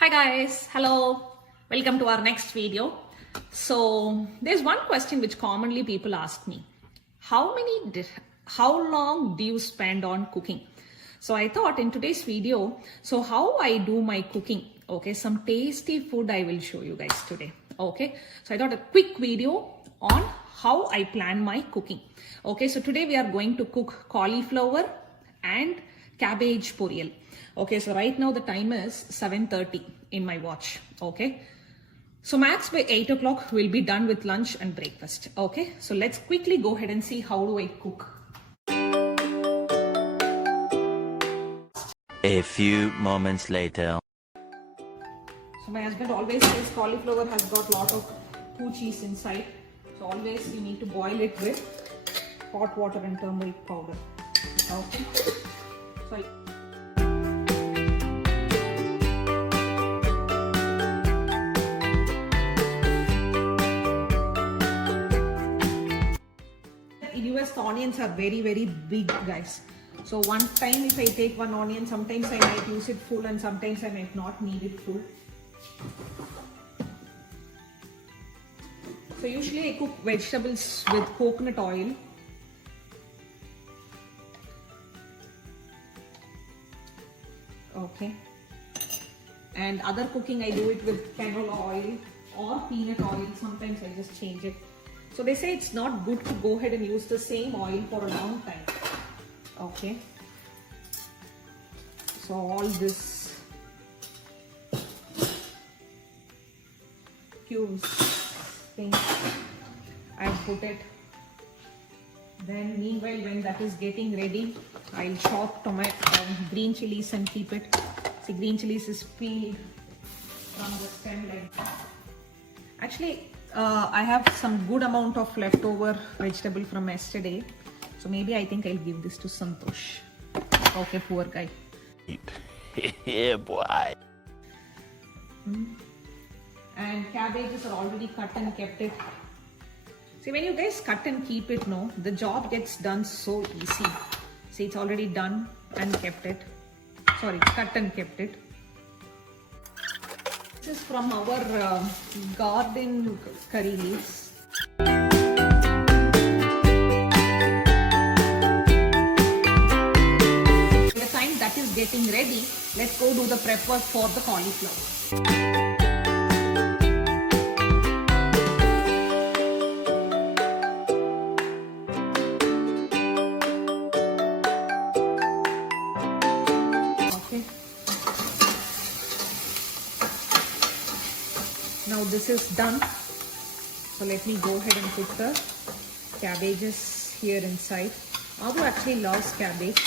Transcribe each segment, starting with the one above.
Hi guys, hello, welcome to our next video. So there's one question which commonly people ask me. How long do you spend on cooking? So I thought in today's video, so how I do my cooking, okay, some tasty food I will show you guys today, okay. So I thought a quick video on how I plan my cooking. Okay, so today we are going to cook cauliflower and cabbage poriyal. Okay, so right now the time is 7:30 in my watch. Okay, so max by 8 o'clock we'll be done with lunch and breakfast. Okay, so let's quickly go ahead and see how do I cook. A few moments later. So my husband always says cauliflower has got lot of cheese inside. So always we need to boil it with hot water and turmeric powder. Okay, so in US the onions are very big, guys. So one time if I take one onion, sometimes I might use it full and sometimes I might not need it full. So usually I cook vegetables with coconut oil. Okay. And other cooking I do it with canola oil or peanut oil. Sometimes I just change it. So they say it's not good to go ahead and use the same oil for a long time. Okay. So all this cubes thing, I put it. Then meanwhile when that is getting ready, I'll chop green chilies and keep it. See, green chilies is peeled from the stem like that. Actually, I have some good amount of leftover vegetable from yesterday. So maybe I think I'll give this to Santosh. Okay, poor guy. Yeah, boy. And cabbages are already cut and kept it. See, when you guys cut and keep it, no, the job gets done so easy. See, it's already done and kept it. Sorry, cut and kept it. This is from our garden curry leaves. By the time that is getting ready, let's go do the prep work for the cauliflower. Now this is done. So let me go ahead and put the cabbages here inside. Adu actually loves cabbage.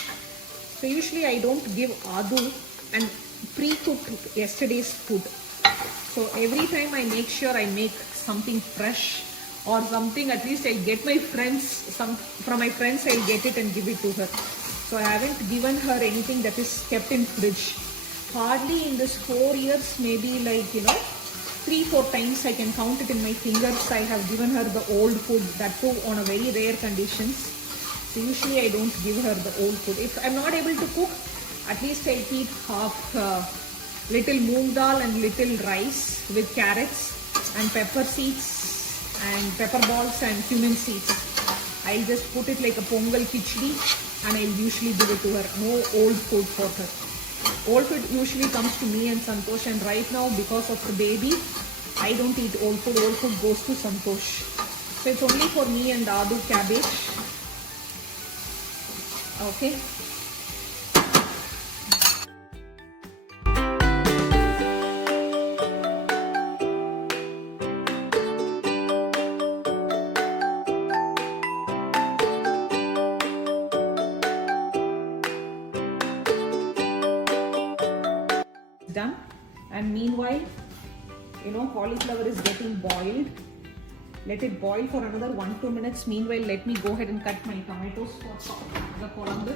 So usually I don't give Adu and pre-cook yesterday's food. So every time I make sure I make something fresh or something, at least I'll get my friends, from my friends I'll get it and give it to her. So I haven't given her anything that is kept in fridge. Hardly in this 4 years, maybe like, 3-4 times I can count it in my fingers. I have given her the old food, that too on a very rare conditions. So usually I don't give her the old food. If I'm not able to cook, at least I'll keep half little moong dal and little rice with carrots and pepper seeds and pepper balls and cumin seeds. I'll just put it like a pongal khichdi and I'll usually give it to her. No old food for her. Old food usually comes to me and Santosh, and right now because of the baby, I don't eat old food. Old food goes to Santosh. So it's only for me and Adu cabbage. Okay. Done. And meanwhile, cauliflower is getting boiled. Let it boil for another 1-2 minutes. Meanwhile, let me go ahead and cut my tomatoes for the colander.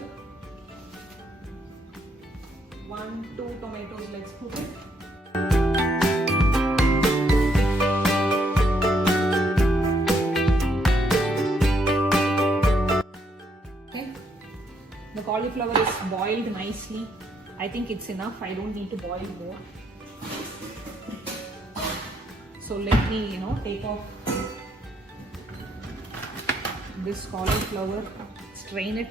1-2 tomatoes, let's put it. Okay, the cauliflower is boiled nicely. I think it's enough. I don't need to boil more. So let me, take off this cauliflower, strain it.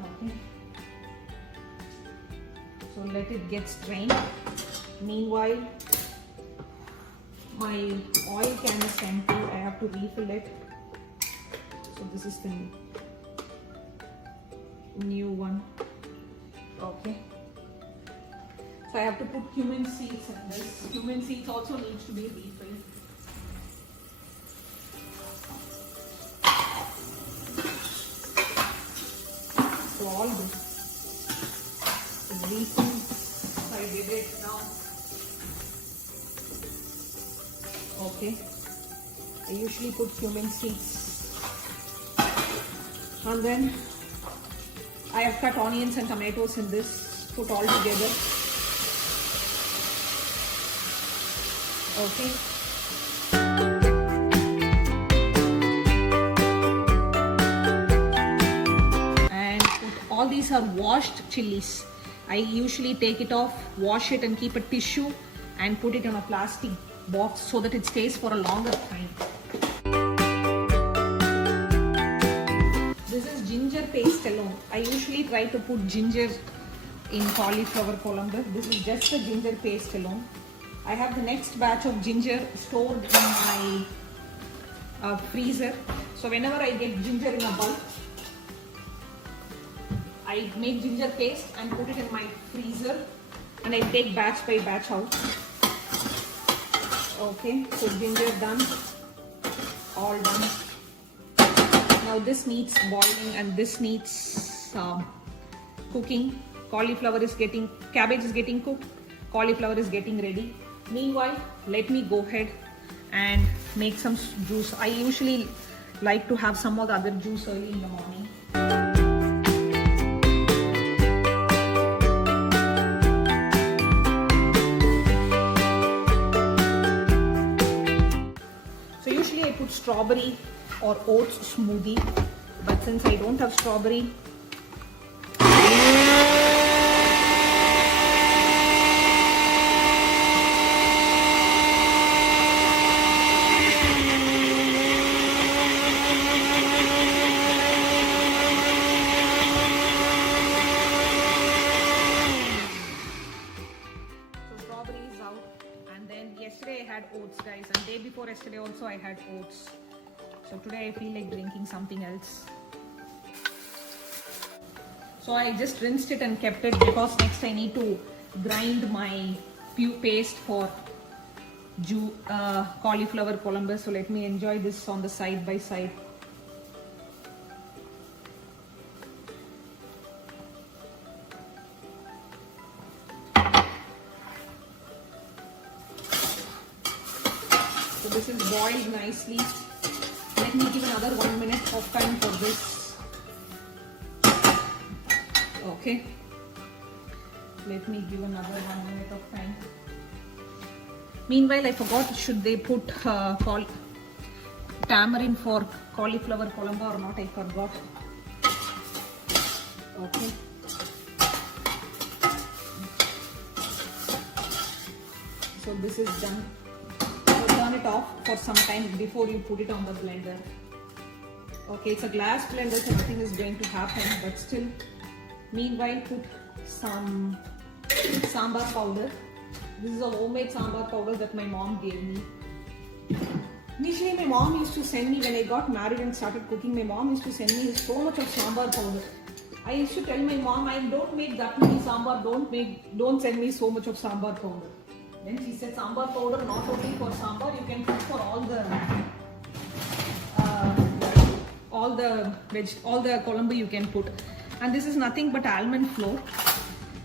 Okay. So let it get strained. Meanwhile, my oil can is empty. I have to refill it. So this is the new one. Okay. So I have to put cumin seeds in this. Cumin seeds also needs to be refilled. So all this refilled. I did it now. Okay. I usually put cumin seeds. And then I have cut onions and tomatoes in this, put all together. Okay. And all these are washed chilies. I usually take it off, wash it and keep a tissue and put it in a plastic box so that it stays for a longer time. This is ginger paste alone. I usually try to put ginger in cauliflower columbus. This is just the ginger paste alone. I have the next batch of ginger stored in my freezer. So whenever I get ginger in a bulk, I make ginger paste and put it in my freezer, and I take batch by batch out. Okay, so ginger done, all done. Now this needs boiling and this needs cooking. Cabbage is getting cooked, cauliflower is getting ready. Meanwhile, let me go ahead and make some juice. I usually like to have some of the other juice early in the morning. So usually I put strawberry or oats smoothie, but since I don't have strawberry, yesterday I had oats, guys, and day before yesterday also I had oats. So today I feel like drinking something else. So I just rinsed it and kept it because next I need to grind my paste for cauliflower columbus. So let me enjoy this on the side by side. So this is boiled nicely. Let me give another 1 minute of time for this. Okay. Let me give another 1 minute of time. Meanwhile, I forgot, should they put tamarind for cauliflower columba or not? I forgot. Okay. So this is done. So turn it off for some time before you put it on the blender. Okay, it's a glass blender, so nothing is going to happen, but still. Meanwhile, put some sambar powder. This is a homemade sambar powder that my mom gave me. Initially, my mom used to send me, when I got married and started cooking, my mom used to send me so much of sambar powder. I used to tell my mom, I don't make that many sambar, don't send me so much of sambar powder. Then she said, sambar powder not only for sambar, you can put for all the columba you can put. And this is nothing but almond flour.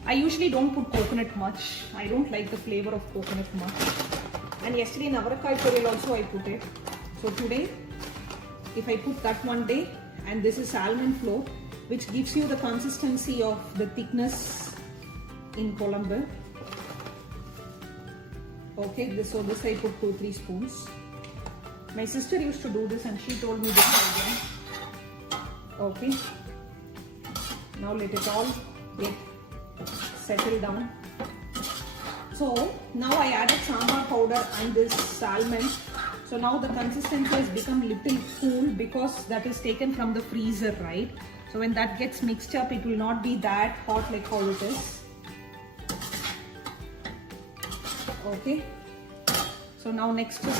I usually don't put coconut much. I don't like the flavor of coconut much. And yesterday in avarakai poriyal also I put it. So today, if I put that one day, and this is almond flour, which gives you the consistency of the thickness in columba. Okay, so this I put 2-3 spoons. My sister used to do this and she told me this idea. Okay. Now let it all get settled down. So now I added sambar powder and this salmon. So now the consistency has become little cool because that is taken from the freezer, right? So when that gets mixed up, it will not be that hot like how it is. Okay. So now next is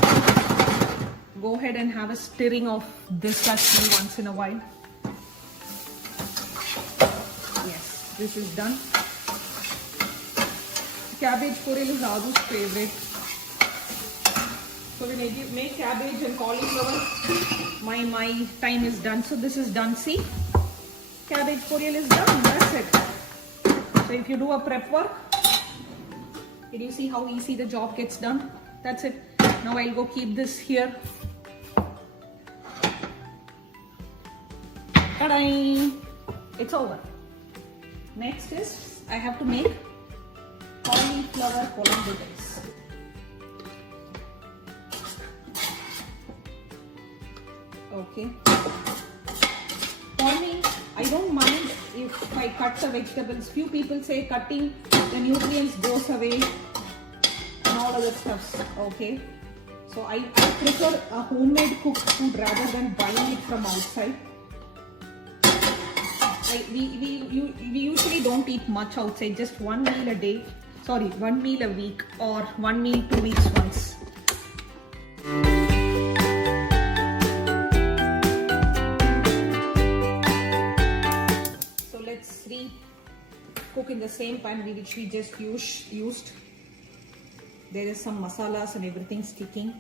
go ahead and have a stirring of this actually once in a while. Yes, this is done. Cabbage poril is Adu's favorite. So when I make cabbage and cauliflower, my time is done. So this is done. See, cabbage poril is done. That's it. So if you do a prep work, did you see how easy the job gets done? That's it. Now I'll go keep this here. Ta-da! It's over. Next is I have to make cauliflower hollandaise. Okay. For me, I don't mind if I cut the vegetables. Few people say cutting the nutrients goes away and all other stuffs. Okay. So I prefer a homemade cooked food rather than buying it from outside. We usually don't eat much outside, just one meal a day. Sorry, one meal a week or one meal 2 weeks once. So let's cook in the same pan which we just used. There is some masalas and everything sticking.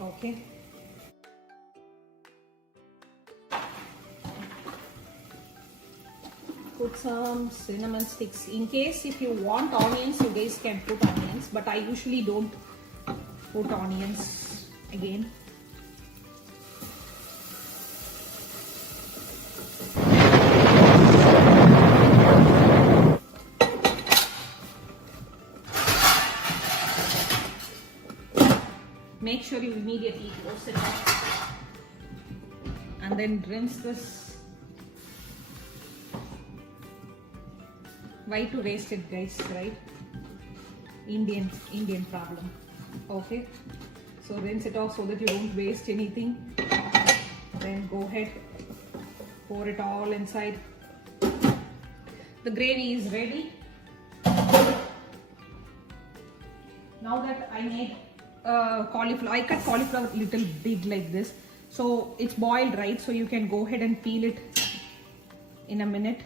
Okay. Put some cinnamon sticks. In case if you want onions, you guys can put onions, but I usually don't put onions again. Make sure you immediately close it off and then rinse this. Why to waste it, guys, right? Indian problem. Okay, so rinse it off so that you don't waste anything. Then go ahead, pour it all inside. The gravy is ready. Now that I made cauliflower, I cut cauliflower a little big like this, so it's boiled, right? So you can go ahead and peel it in a minute.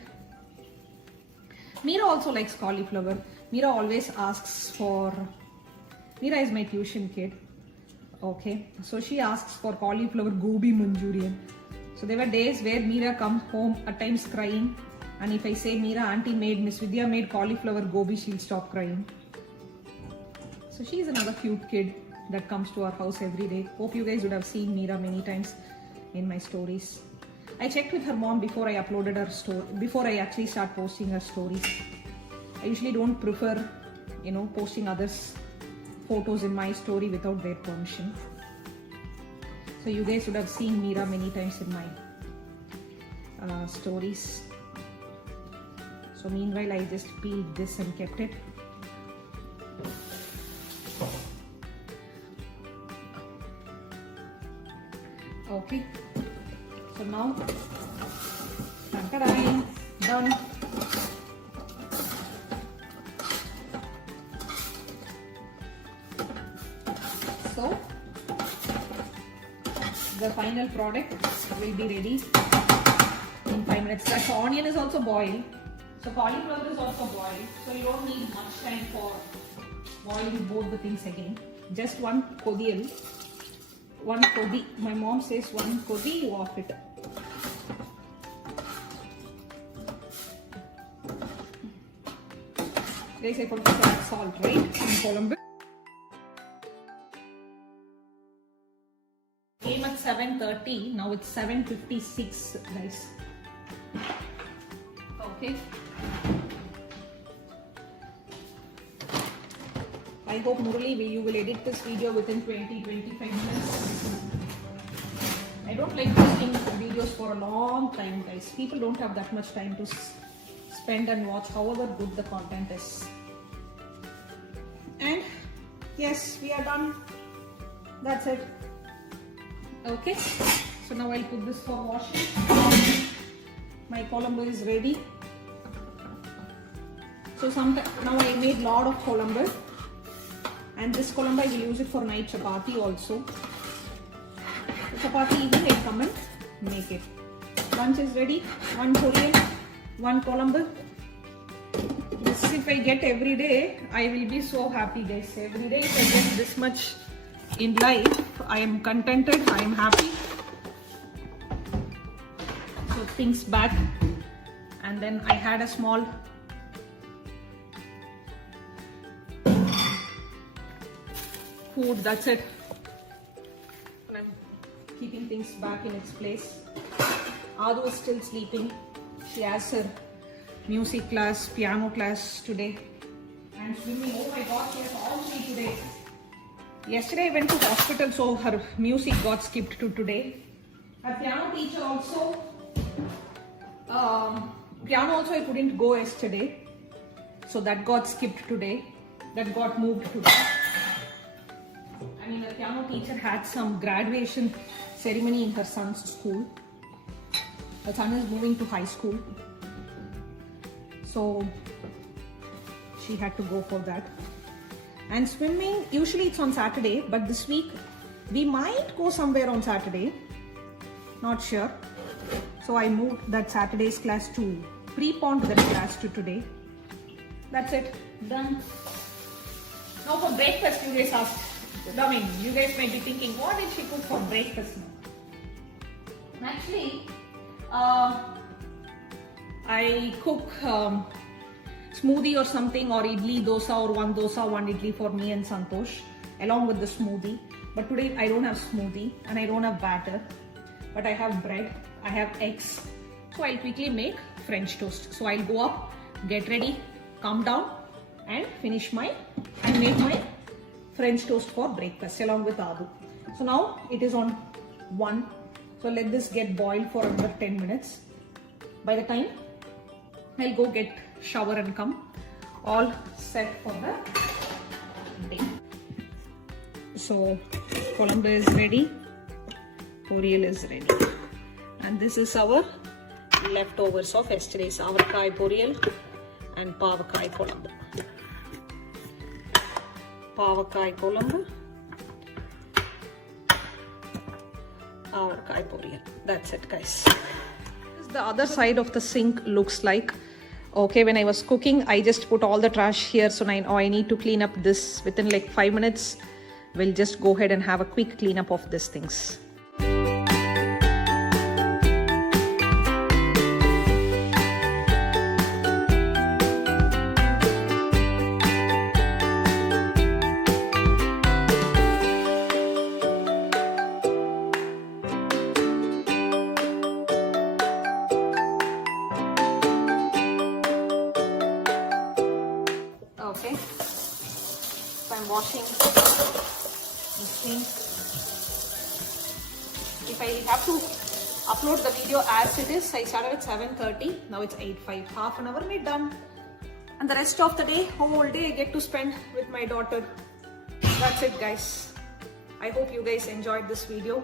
Meera also likes cauliflower. Meera always asks for, Meera is my tuition kid. Okay, so she asks for cauliflower gobi Manchurian. So there were days where Meera comes home at times crying, and if I say Meera, auntie made, Miss Vidya made cauliflower gobi, she'll stop crying. So she is another cute kid that comes to our house every day. Hope you guys would have seen Meera many times in my stories. I checked with her mom before I uploaded her story, before I actually start posting her stories. I usually don't prefer, posting others' photos in my story without their permission. So you guys would have seen Meera many times in my stories. So meanwhile, I just peeled this and kept it. Okay. So now, done. So, the final product will be ready in 5 minutes. That onion is also boiled. So cauliflower is also boiled. So you don't need much time for boiling both the things again. Just one kodiyal. One kodi. My mom says one kodi of it. Guys, I forgot to add salt, right? In Columbus. Came at 7:30. Now it's 7:56, guys. Okay. I hope Murali, you will edit this video within 20-25 minutes. I I don't like posting videos for a long time, guys. People don't have that much time to spend and watch, however good the content is. And yes, we are done. That's it. Okay, so now I'll put this for washing. My Colombo is ready. So now I made lot of Colombo, and this Colombo I will use it for night chapati also. So chapati evening I come and make it. Lunch is ready. 1 Korean, 1 Colombo. This if I get every day, I will be so happy, guys. Every day if I get this much in life, I am contented, I am happy. So things back, and then I had a small food, that's it. And I'm keeping things back in its place. Adu is still sleeping. She has her music class, piano class today, and swimming. Oh my god, she has all 3 today. Yesterday I went to hospital, so her music got skipped to today. Her piano teacher also, piano also I couldn't go yesterday, so that got skipped today. That got moved today. I mean, her piano teacher had some graduation ceremony in her son's school. Her son is moving to high school, so she had to go for that. And swimming, usually it's on Saturday, but this week we might go somewhere on Saturday, not sure. So I moved that Saturday's class to, preponed that class to today. That's it, done. Now for breakfast, you guys asked. I mean, you guys might be thinking, what did she cook for breakfast now? Actually, I cook smoothie or something, or idli, dosa, or 1 dosa, 1 idli for me and Santosh, along with the smoothie. But today I don't have smoothie and I don't have batter, but I have bread, I have eggs. So I'll quickly make French toast. So I'll go up, get ready, come down, and make my French toast for breakfast along with Adu. So now it is on 1. So let this get boiled for another 10 minutes. By the time I'll go get shower and come, all set for the day. So Colombo is ready, Poriel is ready, and this is our leftovers of yesterday's avakai Poriel and pavakai Colombo. Pavakai Colombo, avakai Poriel. That's it, guys. The other side of the sink looks like. Okay, when I was cooking, I just put all the trash here, so now I need to clean up this within like 5 minutes. We'll just go ahead and have a quick cleanup of these things. Okay, so I'm washing the sink. If I have to upload the video as it is, I started at 7:30, now it's 8:05, half an hour made done. And the rest of the day, whole day I get to spend with my daughter. That's it, guys. I hope you guys enjoyed this video,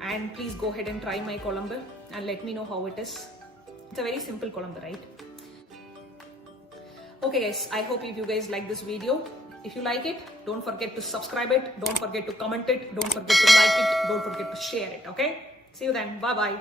and please go ahead and try my Colombo and let me know how it is. It's a very simple Colombo, right? Okay guys, I hope if you guys like this video. If you like it, don't forget to subscribe it, don't forget to comment it, don't forget to like it, don't forget to share it, okay? See you then, bye bye.